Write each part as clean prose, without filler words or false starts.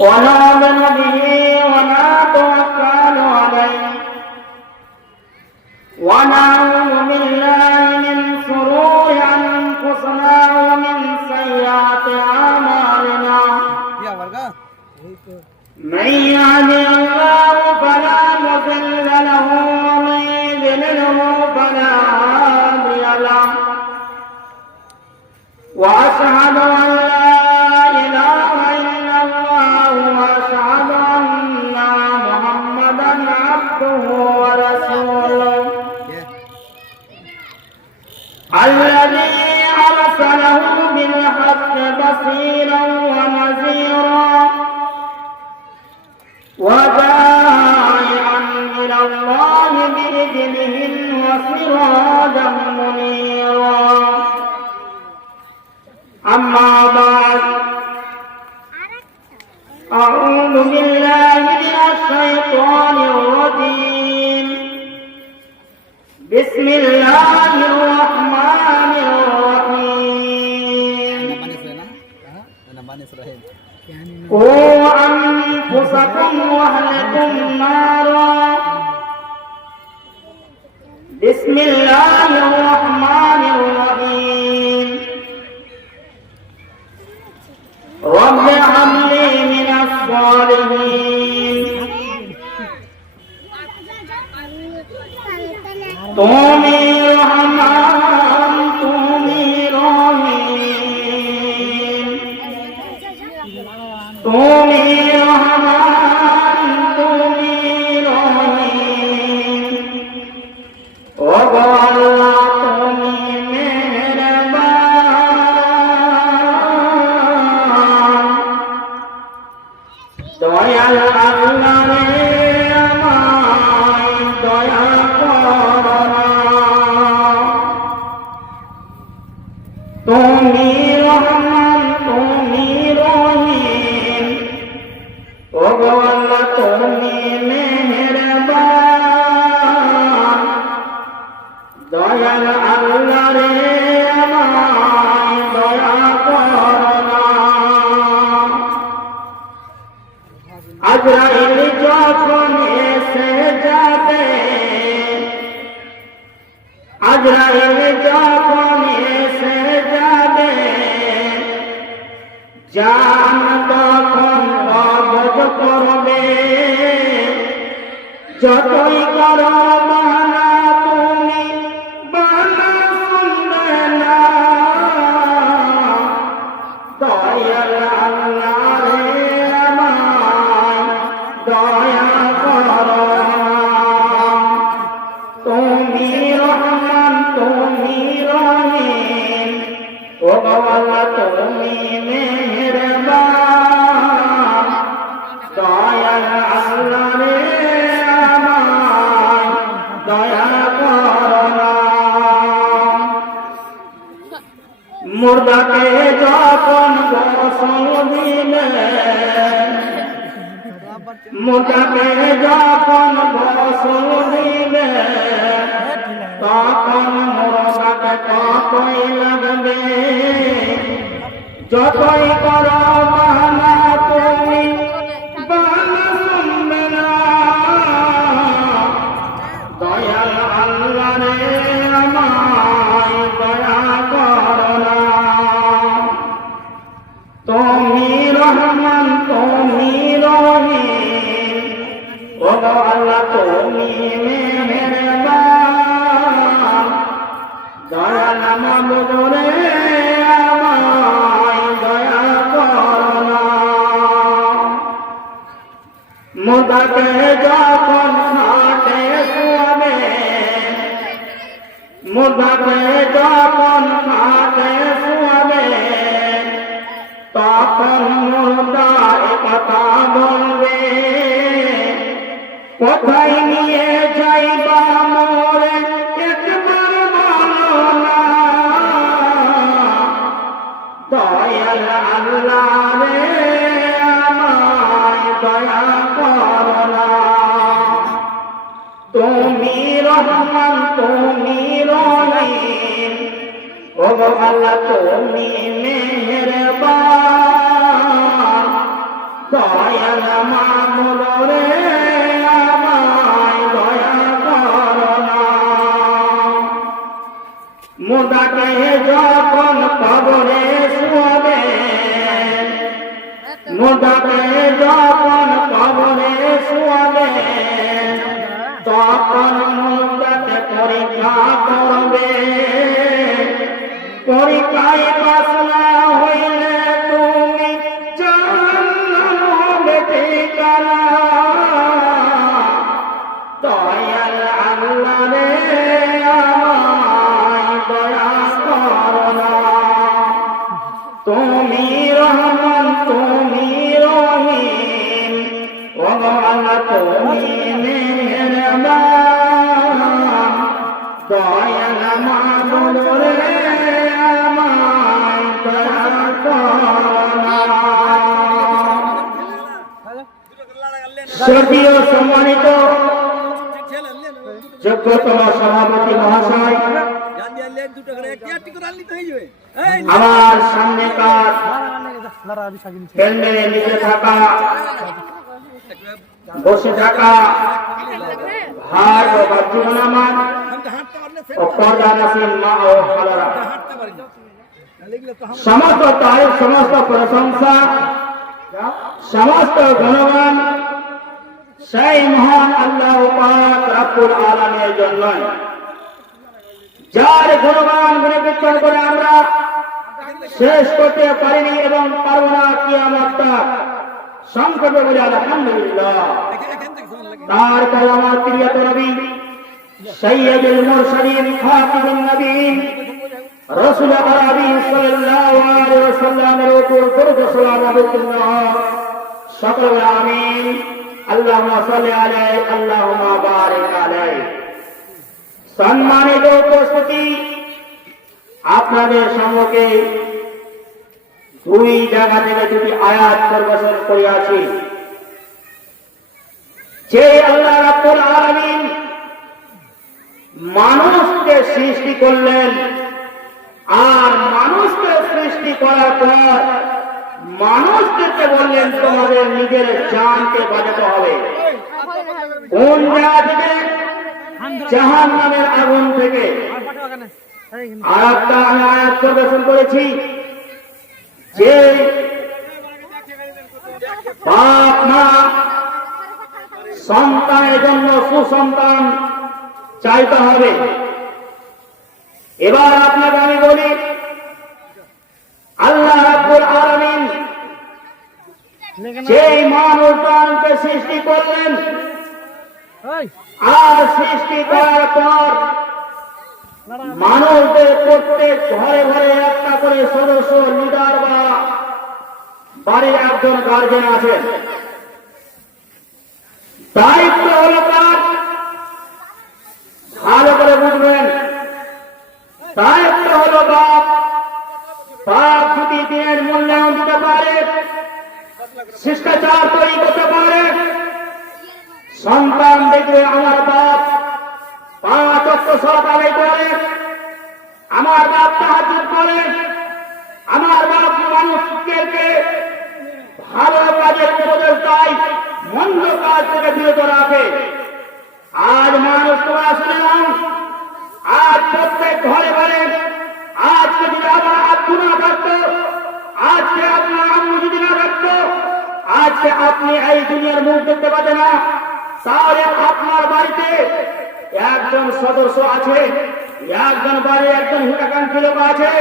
ونؤمن به ونتوكل عليه ونعوذ بالله من شرور أنفسنا ومن سيئات أعمالنا من يهده الله فلا مضل له ومن يضلله فلا هادي له وأشهد أن لا إله إلا الله وأشهد أن محمدا عبده ورسوله الذي أرسله بالحق بصيرا ونذيرا وداعيا إلى الله بإذنه وسراجا منيرا أما بعد أعوذ بالله من الشيطان الرجيم بسم الله الرحمن الرحيم قوا أنفسكم وأهلكم نارا بسم الله الرحمن الرحيم رب هب لي من الصالحين তুমি রহমান তুমি রহিম তুমি রহমান তুমি রহিম ও গো আল্লাহ তুমি মেহেরবান দয়াল আল্লাহ রে আমায় দয়া করো তুমি রহমান তুমি রহিম ও গো আল্লাহ তুমি মেহেরবান দয়াল আল্লাহ রে আমায় দয়া করো আজরাইল যখন এসে যাবে আজরাইল যখন এসে যাবে জান তখন কবজ করবে যতই করো বাহানা তুমি বাহানা শুনবে না দয়াল আল্লাহ রে আমায় দয়া করো তুমি রহমান তুমি রহিম ও গো আল্লাহ তুমি মেহেরবান দয়াল আল্লাহ রে আমায় দয়া করো মুর্দাকে যখন গোসল দিলেন মুর্দাকে যখন গোসল দিলেন তখন মুর্দাকে কতই লাগবে যতই করো বাহানা তুমি বাহানা শুনবে না দয়াল আল্লাহ রে আমায় দয়া করো না তুমি রহমান তুমি রহিম ও গো আল্লাহ তুমি মেহেরবান দয়াল মাবুদ রে আমায় দয়া করো না মুর্দাকে যখন খাটে শোয়াবে মুর্দাকে যখন খাটে শোয়াবে তখন মুর্দা কথা বলবে কোথায় নিয়ে যাইবা মোরে একবার বলো না দয়াল আল্লাহ রে আমায় দয়া করো না তুমি রহমান তুমি রহিম ও গো আল্লাহ তুমি মেহেরবান দয়াল মামুন রে আমায় দয়া করো না। মুর্দাকে যখন কবরে শুয়াবে, মুর্দাকে যখন কবরে শুয়াবে, তখন মুর্দাকে পরীক্ষা করবে। পরীক্ষায় পাস না হইলে তুমি জাহান্নাম হবে ঠিকানা। দয়াল আল্লাহ রে আমায় দয়া করো না। তুমি রহমান তুমি রহিম, ও আল্লাহ তুমি মেহেরবান। দয়াল মাবুদ রে আমায় দয়া করো না। শ্রদ্ধেয় সম্মানিত যোগ্যতম সভাপতি মহাশয়, আমার সামনেকার প্যান্ডেলে নিচে থাকা বসে থাকা ভাই ও বাচ্চুগণ আমার ও পর্দা নাসিন মা ও খালারা, সমস্ত তারিফ সমস্ত প্রশংসা সমস্ত গুণগান সেই মহান আল্লাহ পাক রব্বুল আলামিনের জন্য, যার গুণগান গুণকীর্তন করে আমরা শেষ করতে পারিনি এবং পারব না কিয়ামত তক। সংক্ষেপে বলি আলহামদুলিল্লাহ। তার আমার প্রিয় নবী সৈয়দুল মুরসালিন খাতিমুন নবীন রাসূল আরবি সাল্লাল্লাহু আলাইহি ওয়াসাল্লামের উপর দরুদ ও সালাম আলাইকুল্লাহ। সকল আমিন। আল্লাহুম্মা সাল্লি আলাইহি আল্লাহুম্মা বারিক আলাইহি। সম্মানিত উপস্থিতি, আপনাদের সম্মুখে দুই জায়গা থেকে দুটি আয়াত পরিবেশন করিয়াছি। যে আল্লাহ রাব্বুল আলামিন মানুষকে সৃষ্টি করলেন, আর মানুষকে সৃষ্টি করার পর মানুষদেরকে বললেন তোমাদের নিজের জানকে বাঁচাতে হবে। কোন জায়গা থেকে? জাহান্নামের আগুন থেকে। আর একটা আয়াত পরিবেশন করেছি, যে বাপ মা সন্তানের জন্য সুসন্তান চাইতে হবে। এবার আপনাকে আমি বলি, আল্লাহ রাব্বুল আলামিন যেই মানুষকে সৃষ্টি করলেন, আর সৃষ্টি করার পর মানুষদের প্রত্যেক ঘরে ঘরে একটা করে সদস্য লিডার বা বাড়ির একজন গার্জেন আছেন। দায়িত্ব হল তার, ভালো করে বুঝবেন, দায়িত্ব হল বাপ। বাপ যদি দিনের মূল্যায়ন দিতে পারে, শিষ্টাচার তৈরি করতে পারে, সন্তান দেখবে আমার বাপ 5 ওয়াক্ত সালাত আদায় করে, আমার বাপ তাহাজ্জুদ করে, আমার বাপ মানুষকে ভালো কাজের উপদেশ দেয়, মন্দ কাজ থেকে বিরত রাখে। আজ মানুষ তোমরা শুনে নাও, আজ প্রত্যেক ঘরে ঘরে আজকে যদি আমার আব্বু না থাকতো, আজকে আপনার আম্মু যদি না থাকতো, আজকে আপনি এই দুনিয়ার মুখ দেখতে পাবেন না। তাহলে আপনার বাড়িতে একজন সদস্য আছে, একজন বাড়ি একজন হিতাকাঙ্ক্ষী লোক আছে,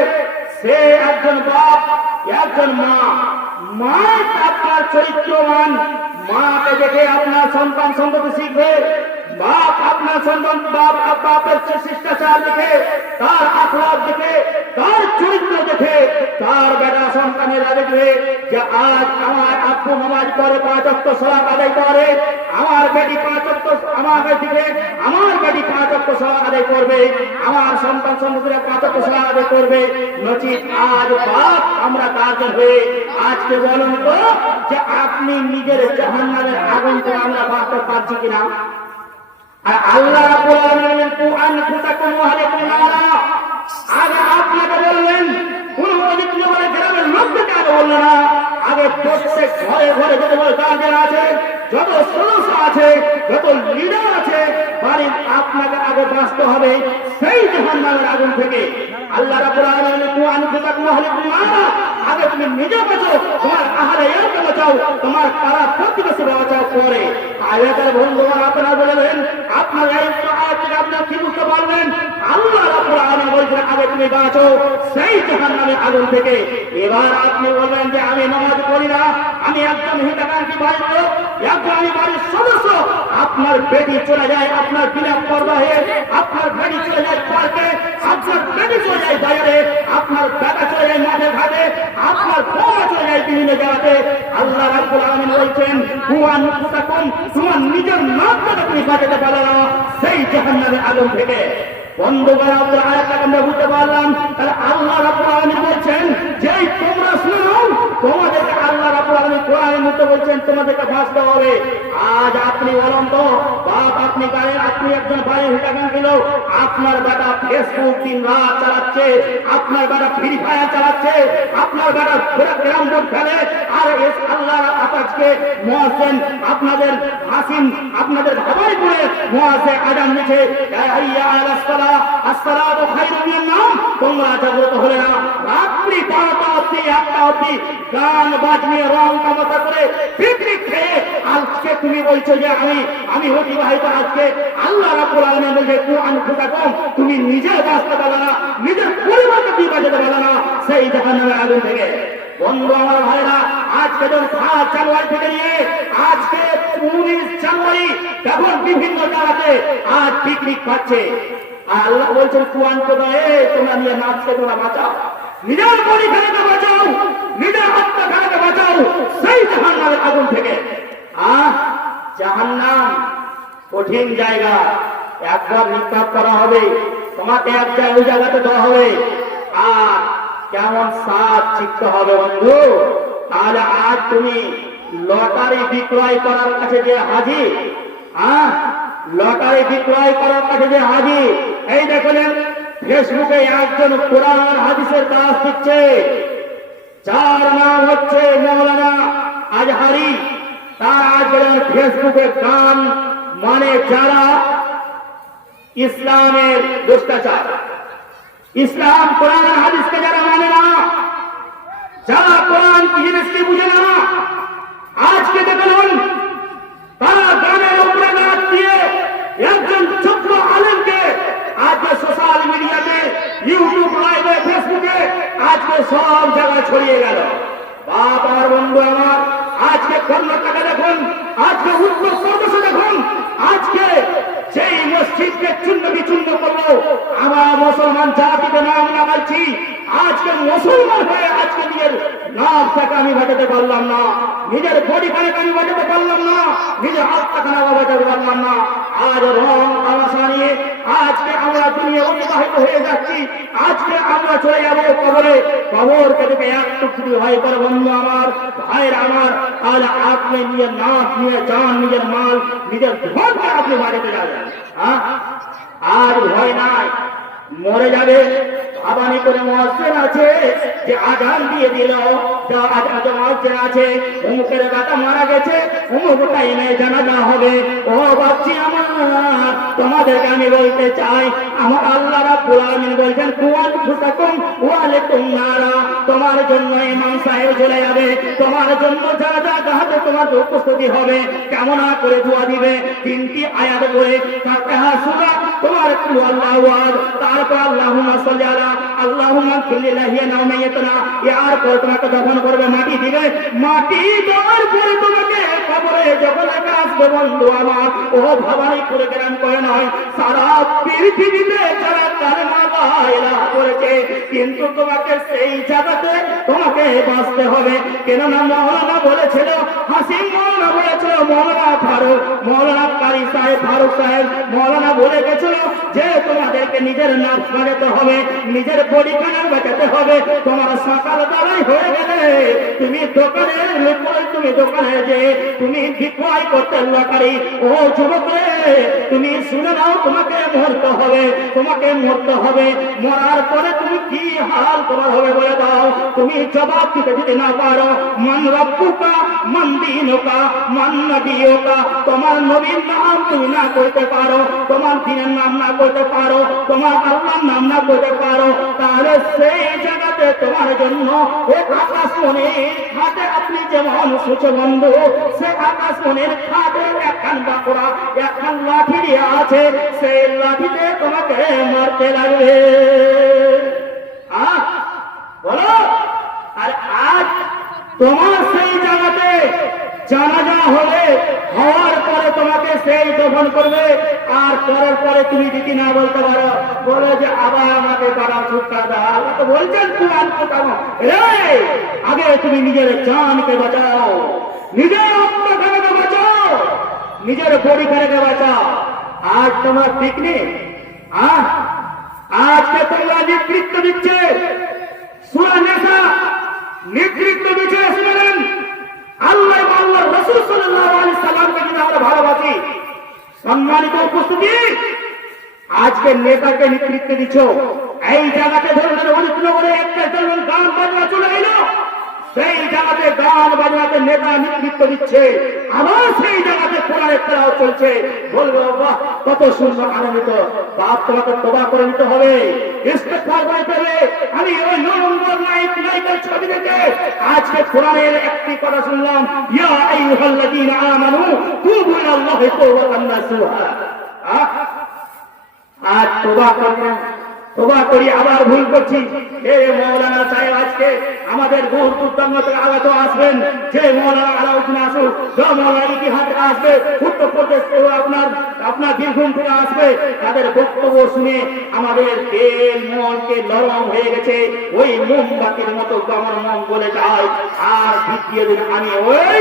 সে একজন বাপ একজন মা। মা আপনার চরিত্রবান, মাকে দেখে আপনার সন্তান সন্ততি শিখবে। বাপ আপনার সন্তান বাপের শিষ্টাচার দেখে, তার আখলাক দেখে, তার চরিত্র দেখে তার বেটা সন্তানেরা দেখবে যে আজ আমার আব্বু নামাজ পড়ে 5 ওয়াক্ত সালাত আদায় করে, আমার বেটি 5 ওয়াক্ত আমার দিকে আমার বেটি 5 ওয়াক্ত সালাত আদায় করবে, আমার সন্তান সন্ততিরা 5 ওয়াক্ত সালাত আদায় করবে। নচিত আজ বাপ আমরা গার্জেন হয়ে আজকে বলুন তো যে আপনি নিজের জাহান্নামের আগুন থেকে আমরা বাঁচতে পারছি কিনা? আর আল্লাহ রাব্বুল আলামিন কুরআন ফুতাকুম ওয়া আলাইকুম নারা, আজ আপনাকে বললেন কোন পবিত্র বলে গ্রামে পরিবারের লোকদেরকে আগে বললো না, আগে প্রত্যেক ঘরে ঘরে যত গার্জেন আছে, যত সদস্য আছে, যত লিডার আছে, বাড়ির আপনাকে আগে বাঁচতে হবে সেই জাহান্নামের আগুন থেকে। আল্লাহ রাব্বুল আলামিন আনফুসাকুম ওয়া আহলিকুম নারা, আগে তুমি নিজে বাঁচো, তোমার আহারে এরকে বাঁচাও, তোমার পাড়া প্রতিবেশী বাঁচাও পরে। আয়াতের বন্ধুগণ আপনারা বলবেন, আপনার এই আয়াত থেকে আপনারা কি বুঝতে পারবেন? আল্লাহ রাব্বুল আলামিন বলছেন আগে তুমি বাঁচো সেই জাহান্নামের আগুন থেকে। এবার আপনি বলবেন যে আমি নামাজ পড়ি না, আমি একজন হিতাকাঙ্ক্ষী বাড়ির লোক, একজন আমি বাড়ির সদস্য। আপনার বেটি চলে যায় আপনার বিনা পর্দা হয়ে, আপনার বেটি চলে যায় পার্কে, আপনার বেটি চলে যায় বাইরে, আপনার বেটা চলে যায় মাঠে ঘাটে, আপনার বউমা চলে যায় বিভিন্ন জায়গাতে। আল্লাহ রাব্বুল আলামিন বলছেন কুয়ান ফুতাকুম, তোমার নিজের নামটা তুমি বাঁচাতে পারো না সেই জাহান্নামের আগুন থেকে। বন্ধুগণ আমরা আয়াতটা আমরা বুঝতে পারলাম, তাহলে আল্লাহ রাব্বুল আলামিন বলছেন যে তোমরা শুনো, তোমাদেরকে আল্লাহ রাব্বুল আলামিন কোরআনের মধ্যে বলছেন তোমাদেরকে বাঁচতে হবে। আজ আপনি বলুন তো বাপ, আপনি গায়ে, আপনি একজন বাড়ির হিতাকাঙ্ক্ষী লোক, আপনার বেটা ফেসবুক দিন রাত চালাচ্ছে, আপনার বেটা ফ্রি ফায়ার চালাচ্ছে, আপনার বেটা ক্যারাম বোর্ড খেলে, আর আল্লাহ আজকে মুয়াজ্জিন আপনাদের হাসিন আপনাদের ভাবাই করে মুয়াজ্জিন আযান দিচ্ছে, হাইয়া আলাস সালাহ, আসসালাতু খায়রুম মিনান নাওম। তোমরা জাগ্রত হলে না, রাত্রি 12টা অবধি 1টা অবধি গান বাজনিয়ে রং তামাশা করে পিকনিক খেয়ে আজকে তুমি বলছো যে আমি অতিবাহিত। আজকে আল্লাহ রাব্বুল আলামিন বলছে কুরআন ফুতাকুম, তুমি নিজে বাঁচতে পারবে না, নিজের পরিবারকে দিয়ে বাঁচাতে পারবে না সেই জাহান্নামের আগুন থেকে। বন্ধু আমার ভাইরা, আজকে যখন 7 জানুয়ারি থেকে নিয়ে আজকে 19 জানুয়ারি তখন বিভিন্ন জায়গাতে আজ পিকনিক পাচ্ছে। আর আল্লাহ বলছেন কুরআন কোথায়, তোমরা নিয়ে নাচকে তোমরা বাঁচাও, নিজের পরিবারকে বাঁচাও, নিজের আত্মকে বাঁচাও সেই জাহান্নামের আগুন থেকে। জাহান্নাম কঠিন জায়গা, একবার নিক্ষেপ করা হবে, তোমাকে এক জায়গায় ওই জায়গাতে দেওয়া হবে, আর কেমন সাত শিখতে হবে বন্ধু। তাহলে আজ তুমি লটারি বিক্রয় করার কাছে যে হাজির, লটারি বিক্রয় করার কাছে যে হাজির, এই দেখলেন ফেসবুকে একজন কোরআন হাদিসের দাস দিচ্ছে, যার নাম হচ্ছে মৌলানা আজহারি। তার আজ ফেসবুকে গান মানে যারা ইসলামের দুষ্টাচার, ইসলাম কোরআন হাদিসকে যারা মানে না, যারা কোরআন কি জিনিসকে বুঝে না, আজকে দেখুন তারা গানের উপরে নাচ দিয়ে একজন ছোট্ট আলেমকে আজকে সোশ্যাল মিডিয়াতে, ইউটিউব লাইভে, ফেসবুকে আজকে সব জায়গায় ছড়িয়ে গেল। বাবার বন্ধু আমার, আজকে কর্ণাটকে দেখুন, আজকে উত্তর প্রদেশে দেখুন, আজকে সেই মসজিদকে চূর্ণ বিচূর্ণ করলো। আমার মুসলমান জাতিকে নাম না বলছি, আজকে মুসলমান হয়ে আজকে নিজের নামটাকে আমি বাঁচাতে পারলাম না, নিজের বডিটাকে আমি বাঁচাতে পারলাম না, নিজের আত্মাখানা বাঁচাতে পারলাম না। আজ রং তামাশা নিয়ে আজকে আমরা দুনিয়া অতিবাহিত হয়ে যাচ্ছি। আজকে আমরা চলে যাবো কবরে, কবরকে দেখে একটু যদি ভয় করে বন্ধু আমার, ভাইয়ের আমার, তাহলে আপনি নিজের নাচ, নিজের জান, নিজের মাল, নিজের ধনকে আপনি বাড়িতে যাবেন। আর ভয় নাই, মরে যাবে আবানি করে মুয়াজ্জিন আছে যে আজান দিয়ে দিল, মুয়াজ্জিন আছে অমুকের বেটা মারা গেছে, অমুক টাইমে জানাজা হবে। ও বাচ্চি আমার, তোমাদেরকে আমি বলতে চাই, আমার আল্লাহ রাব্বুল আলামিন বলছেন কুয়ান ফুতাকুম ওয়া আলাইকুম নারা, তোমার জন্য ইমাম সাহেব চলে যাবে, তোমার জন্য জানাজা গাহাতে তোমার উপস্থিতি হবে, কেমন করে দোয়া দিবে, 3টি আয়াত করে ফাতিহা সূরা, তোমার কুল আল্লাহু আহাদ, তারপর আল্লাহুম্মা সাল্লি আলা আল্লাহুম্মা কুল্লি লাহিয়ানা ওয়া মাইয়াতানা, এর পর তোমাকে দফন করবে, মাটি দিবে, মাটি দেওয়ার পরে তোমাকে কবরে যখন আসবে বন্ধু আমার, ও ভাবাই করে গেলাম করে নয়, সারা পৃথিবীতে যারা কালেমা লা ইলাহা করেছে, কিন্তু তোমাকে সেই জায়গাতে তোমাকে বাঁচতে হবে। কেননা মৌলানা বলেছিল, হাসিম মৌলানা বলেছিল, মৌলানা ফারুক, মৌলানা কারি সাহেব, ফারুক সাহেব মৌলানা বলে গেছিল যে তোমাদেরকে নিজের নাম বাঁচাতে হবে, নিজের পরিখানা বাঁচাতে হবে। তোমার সকাল বেলায় হয়ে গেলে তুমি দোকানে, তুমি দোকানে যে তুমি বিক্রয় করতে লটারি, ও যুবকের তুমি শুনে নাও, তোমাকে মরতে হবে, তোমাকে মরতে হবে। মরার পরে তুমি কি হাল তোমার হবে বলে দাও। তুমি জবাব দিতে যদি না পারো, মান রব্বুকা মান দীনুকা মান নবিয়ুকা, তোমার নবীর নাম তুমি না করতে পারো, তোমার দিনের নাম না করতে পারো, তোমার আল্লাহর নাম না করতে পারো, তাহলে সেই জায়গাতে তোমার জন্য এক আকাশমণির খাটে, আপনি যেমন সুচবন্ধু, সে আকাশমণির খাটে একখান বাঁকুড়া একখান লাঠি দিয়ে আছে, সেই লাঠিতে তোমাকে মারতে লাগবে। বলো, আর আজ তোমার সেই জায়গাতে জানাজা হলে হওয়ার পরে তোমাকে সেই দফন করবে, আর করার পরে তুমি যদি না বলতে পারো, বলে যে আবার আমাকে বাবা ছুটকা দাও, তো বলছেন কুরআন কোথাও, আগে তুমি নিজের জানকে বাঁচাও, নিজের আত্মখানাকে বাঁচাও, নিজের পরিবারকে বাঁচাও। আজ তোমরা পিকনিক, আজকে তোমরা নেতৃত্ব দিচ্ছে, সূরা নিসা নেতৃত্ব দিচ্ছে, শুনেন আল্লাহ আল্লাহ রাসূল সাল্লাল্লাহু আলাইহি সাল্লামকে যদি আমরা ভালোবাসি, সম্মানিত উপস্থিতি, আজকে নেতাকে নেতৃত্ব দিচ্ছ, এই জায়গাতে ধরুন হরিশনগরে একটা ধরুন গান বাজনা চলে এলো, সেই জায়গাতে গান বাজনাতে নেতা নেতৃত্ব দিচ্ছে, আবার সেই জায়গাতে কোরআনের তেলাওয়াত চলছে, বলবো বাহ কত সুন্দর আনন্দিত। বাপ তোমাকে তওবা করে নিতে হবে, ইস্তেগফার করতে হবে। আমি ওই নম্বর নায়িকার ছবি দেখে আজকে কোরআনের একটি কথা শুনলাম, ইয়া আইয়ুহাল্লাযীনা আমানু তুবু ইলাল্লাহি তাওবাতান নাসুহা। আজ তওবা করি আবার ভুল করছি। মৌলানা সাহেব আজকে আমাদের বহু দুর্দাঙ্গ থেকে আগত আসবেন, যে মৌলানা আলাউদ্দিন আসুক, যে মৌলানা ইতিহাস থেকে আসবে, উত্তর প্রদেশ থেকে আপনার বীরভূম থেকে আসবে, তাদের বক্তব্য শুনে আমাদের তেল মনকে নরম হয়ে গেছে, ওই মোমবাতির মতো আমার মন বলে যায়। আর দ্বিতীয় দিন আমি ওই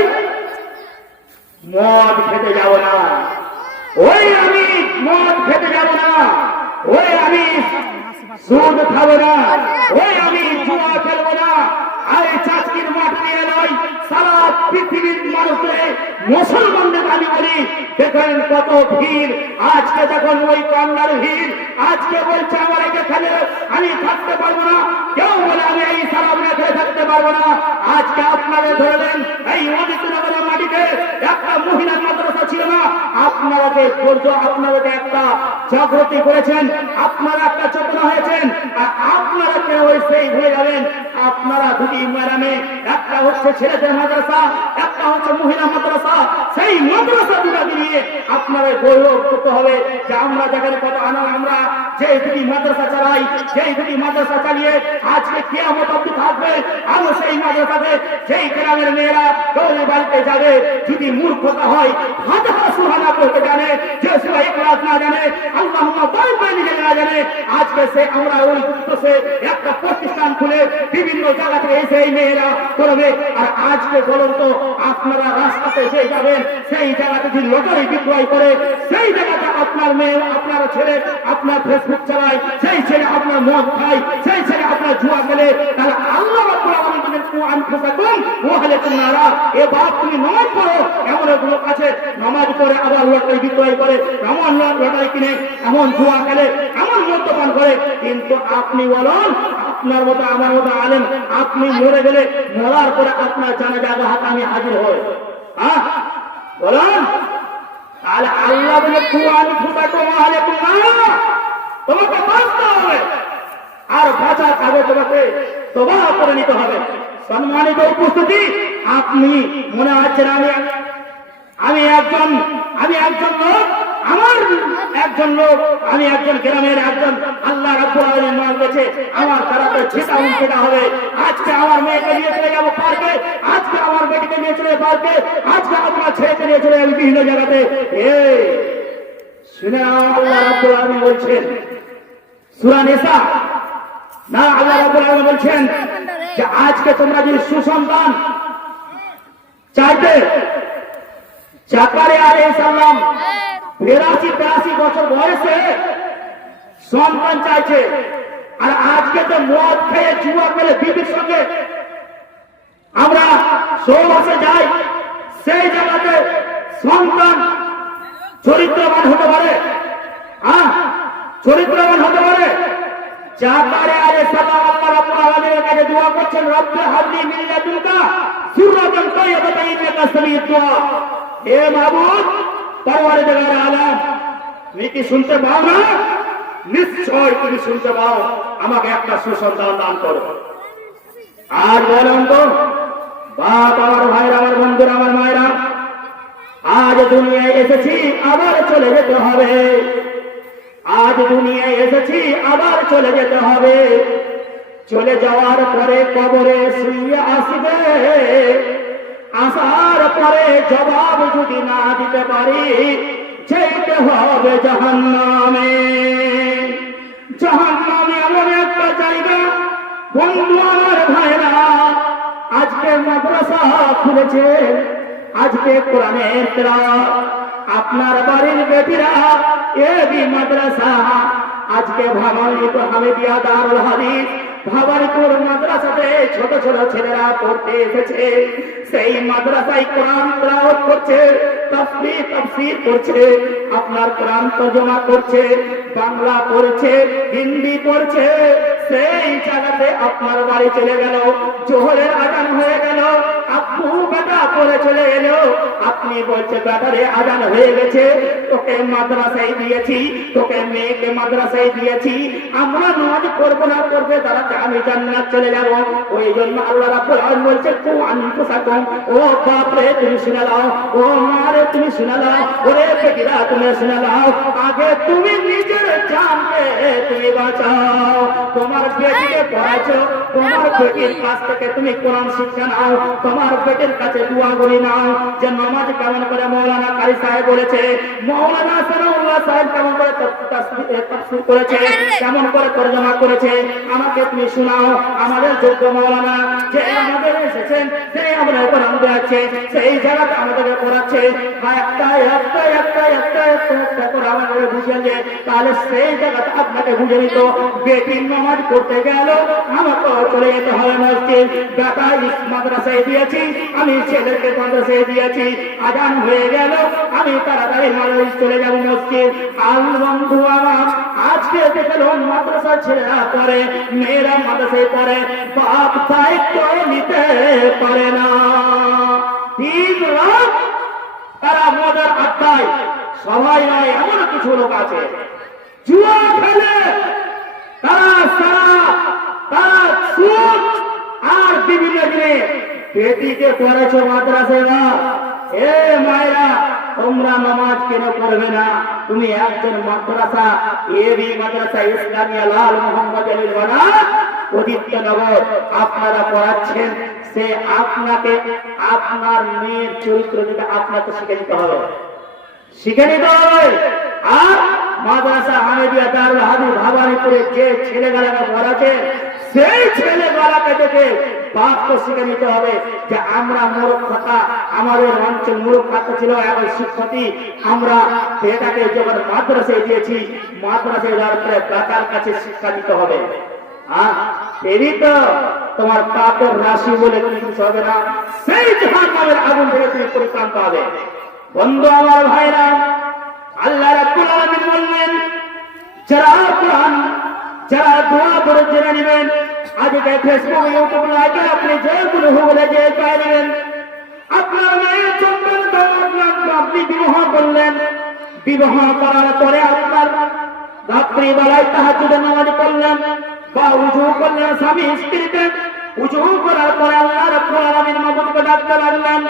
মদ খেতে যাব না, আমি মদ খেতে যাব না, আমি সুদ খাবো না, আমি জুয়া খেলবো না। আর চাকরির মাঠ নিয়ে নয়, সারা পৃথিবীর মানুষের মুসলমানদের আমি বলি, দেখেন কত ভিড় আজকে, যখন ওই কান্নার ভিড় আজকে বলছে আমার এখানে আমি থাকতে পারবো না, কেউ বলে আমি এই সারা মেঘে থাকতে পারবো না। আজকে আপনারা ধরলেন এই অদিতনগরের মাটিতে একটা মহিলা মাদ্রাসা ছিল না, আপনাদেরকে একটা জাগ্রতি করেছেন, আপনারা একটা চেতনা হয়েছেন, আর আপনারা কেউ সেই ভুলে যাবেন। আপনারা দুটি ম্যাডামে, একটা হচ্ছে ছেলেদের মাদ্রাসা, একটা হচ্ছে মহিলা মাদ্রাসা, সেই মাদ্রাসা দুটাকে নিয়ে আপনাদের গৌরব করতে হবে যে আমরা যেখানে কত আনন্দ, আমরা যে দুটি মাদ্রাসা চালাই, সেই দুটি মাদ্রাসা চালিয়ে আজকে কিয়ামত অবধি থাকবে। আমরা সেই মাদ্রাসাতে যেই গ্রামের মেয়েরা দৌড়ে বাড়িতে যাবে, যদি মূর্খতা হয় ফাতিহা সুবহানা পড়তে জানে, যে সূরা ইখলাস না জানে, আল্লাহুম্মা বারিক নিজে না জানে, আজকে সে আমরা ওই সে একটা প্রতিষ্ঠান খুলে বিভিন্ন জায়গা থেকে এসে এই মেয়েরা করবে। আর আজকে বলুন তো, আপনারা রাস্তাতে যে যাবেন, সেই জায়গাতে যদি লটারি বিক্রয় করে, সেই জায়গাতে আপনার মেয়ে, আপনার ছেলে আপনার ফেসবুক চালায়, সেই ছেলে আপনার মদ খায়, সেই ছেলে আপনার জুয়া খেলে, তাহলে আল্লাহ রাব্বুল আলামিন বলেন আনফুসাকুম ওয়া আহলিকুম নারা। এ বাপ তুমি নামাজ পড়ো, এমন লোক আছে নামাজ পড়ে আবার লটারি বিক্রয় করে, এমন লটারি কিনে, এমন জুয়া খেলে, এমন মদ্যপান করে। কিন্তু আপনি বলুন, আপনার মতো আমার মতো আলেম, আপনি মরে গেলে মরার পরে আপনার জানাজা হাতে আমি হাজির হই, বলুন, তাহলে আল্লাহ বলে তোমাকে বাঁচতে হবে, আর বাঁচার আগে তোমাকে তওবা করে নিতে হবে। সম্মানিত উপস্থিতি, আপনি মনে হচ্ছে না আমি একজন লোক, আমার একজন লোক, আমি একজন গ্রামের একজন, আল্লাহ রাব্বুল আলামিন নাম গেছে, আমার তারাতে যেটা হবে। আজকে আমার মেয়েকে নিয়ে চলে যাবো পার্কে, আজকে আমার বেটিকে নিয়ে চলে পার্কে, আজকে আপনার ছেলেকে নিয়ে চলে যাবে বিভিন্ন জায়গাতে। শুনে আল্লাহ রাব্বুল আলামিন বলছেন সূরা নিসা, না আল্লাহ রাব্বুল আলামিন বলছেন যে আজকে তোমরা যদি সুসন্তান চাইতে, জাকারিয়া আলাইহিস সালাম 82 বছর বয়সে সন্তান চাইছে, আর আজকে তো মদ খেয়ে জুয়া খেলে বিবির সঙ্গে আমরা সহবাসে যাই, সেই জায়গাতে সন্তান চরিত্রবান হতে পারে, চরিত্রবান হতে পারে। জাকারিয়া আলাইহিস সালাম আল্লাহ রাব্বুল আলামিনের কাছে দোয়া করছেন, রব্বি হাবলি মিন লাদুনকা যুররাতান তাইয়্যিবাতান ইন্নাকা সামিউদ দুআ। হে মাবুদ, পরওয়ারদিগার আলম, তুমি কি শুনতে পাও না? নিশ্চয় তুমি শুনতে পাও, আমাকে একটা সুসন্তান দান করো। আর বলেন তো বাপ, আমার ভাইরা, আমার বন্ধুরা, আমার মায়েরা, আজ দুনিয়ায় এসেছি, আবার চলে যেতে হবে। আজ দুনিয়ায় এসেছি, আবার চলে যেতে হবে। চলে যাওয়ার পরে কবরে শুয়ে আসবে। আসার পরে জবাব যদি না দিতে পারি, যেতে হবে জাহান্নামে। জাহান্নামে এমন একটা জায়গা, বন্ধু আমার ভাইরা, আজকে মাদ্রাসা খুলেছে, আজকে কোরআনের তেলাওয়াত, আপনার বাড়ির বেটিরা এবি মাদ্রাসা, আজকে ভাবানীপুর হামিদিয়া দারুল হাদিস ভাবানীপুর মাদ্রাসাতে ছোট ছোট ছেলেরা পড়তে এসেছে। সেই মাদ্রাসায় কোরআন তেলাওয়াত করছে, তাফসীর করছে, আপনার কোরআন তরজমা করছে, বাংলা পড়ছে, হিন্দি পড়ছে। সেই জায়গাতে আপনার বাড়ি চলে গেল, জোহরের আজান হয়ে গেল, আব্বু বেটা করে চলে এলো। আপনি বলছে বেটারে আজান হয়ে গেছে, তোকে মাদ্রাসায় দিয়েছি, তোকে মেয়েকে মাদ্রাসায় দিয়েছি, আমরা নামাজ পড়বো না, পড়বে তারাতে আমি জান্নাত চলে যাব। ওই জন্য আল্লাহ রাব্বুল আলামিন বলছে, কু আনফুসাকুম, ও বাপরে তুমি শুনে নাও, ও মারে তুমি শুনে নাও, ওরে বেটিরা তুমি শুনে নাও, আগে তুমি নিজের জানকে তুমি বাঁচাও। তোমার বেটিকে পড়াচ্ছো, তোমার বেটির কাছ থেকে তুমি কোরআন শিক্ষা নাও, তোমার বেটির কাছে দোয়া করি নাও, যে নামাজ কেমন করে মৌলানা কারি সাহেব বলেছে, মৌলানা সানাউল্লাহ সাহেব কেমন করে তাফসীর করেছে, কেমন করে তরজমা করেছে, আমাকে তুমি শোনাও। আমাদের যোগ্য মৌলানা যে আমাদের এসেছেন, যে আমরা কোরআন দেখাচ্ছে, সেই জায়গাতে আমাদেরকে পড়াচ্ছে, একটা করে আমাদের বুঝেন যে, তাহলে সেই জায়গাতে আপনাকে বুঝে নিত। বেটির নামাজ পড়তে গেল, আমাকে চলে যেতে হবে মসজিদ। বেটা মাদ্রাসায় দিয়েছি, আমি ছেলেকে মাদ্রাসায় দিয়েছি, আজান হয়ে গেল, আমি তাড়াতাড়ি মাদ্রাসায় চলে যাব মসজিদ। আল বন্ধু আমার, আজকে দেখলো মাদ্রাসা ছেলেরা পড়ে, মেয়েরা মাদ্রাসায় পড়ে, বাপ দায়িত্ব নিতে পারে না। দিন রাত তারা মদের আড্ডায়, সবাই নয়, এমন কিছু লোক আছে জুয়া খেলে, তারা সুদ আর বিভিন্ন জিনিস। বেটিকে পড়েছ মাদ্রাসায় না, এ মায়েরা তোমরা নামাজ কেন পড়বে না? তুমি একজন মাদ্রাসা, এবি মাদ্রাসা ইসলামিয়া লাল মোহাম্মদ আলীর বানা আদিত্যনগর আপনারা পড়াচ্ছেন, সে আপনাকে আপনার মেয়ের চরিত্র যেটা আপনাকে শিখে দিতে হবে, শিখে নিতে হবে। আর মাদ্রাসা হামিদিয়া দারুল হাদিস ভাবানীপুরে যে ছেলেগুলোকে পড়াচ্ছে, সেই ছেলেগুলোকে দেখে বাপকে শিখে নিতে হবে যে আমরা মূর্খতা, আমাদের অঞ্চল মূর্খতা ছিল, এখন শিক্ষার্থী আমরা বেটাকে যখন মাদ্রাসায় দিয়েছি, মাদ্রাসায় যাওয়ার পরে বেটার কাছে শিক্ষা দিতে হবে। এই তো তোমার পাপের রাশি বলে কিছু হবে না, সেই জাহান্নামের আগুন থেকে তুমি পরিত্রাণ পাবে। বন্ধু আমার ভাইরা, আল্লাহ রাব্বুল আলামিন বললেন, যারা কোরআন, যারা দোয়া করে জেনে নেবেন, আজকে ফেসবুক ইউটিউব লাইভে আপনি যেগুলো বলে যে পাই নেবেন, আপনার মেয়ের সন্তান আপনি বিবাহ করলেন, বিবাহ করার পরে আপনার রাত্রিবেলায় তাহাজ্জুদের নামাজ পড়লেন বা উযু করলেন, স্বামী স্ত্রীতে উযু করার পরে আল্লাহ রাব্বুল আলামিন মাবুদকে ডাকতে লাগলেন,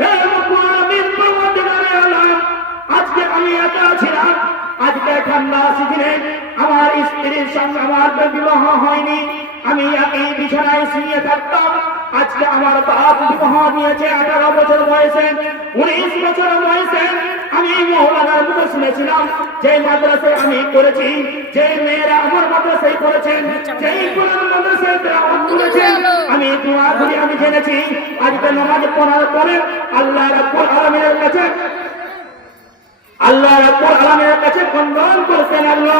হে রাব্বুল আলামিন, পরওয়ারদিগারে আলম, আজকে আমি একা ছিলাম, আজকে ঠান্ডা সিজনে আমার স্ত্রীর সঙ্গে আমার বিবাহ হয়নি, আমি একই বিছানায় শুয়ে থাকতাম। আজকে আমার বাপ বিবাহ দিয়েছে 18 বছর বয়সে, 19 বছর বয়সে। আমি মৌলানার মুখে শুনেছিলাম, যে মাদ্রাসায় আমি করেছি, যে মেয়েরা আমার মাদ্রাসায় পড়েছেন, যেই কোরআন মাদ্রাসায় পড়েছেন, আমি দোয়া করি, আমি জেনেছি। আজকে নামাজ পড়ার পরে আল্লাহ রাব্বুল আলামিনের কাছে খণ্ডন করতে লাগলো,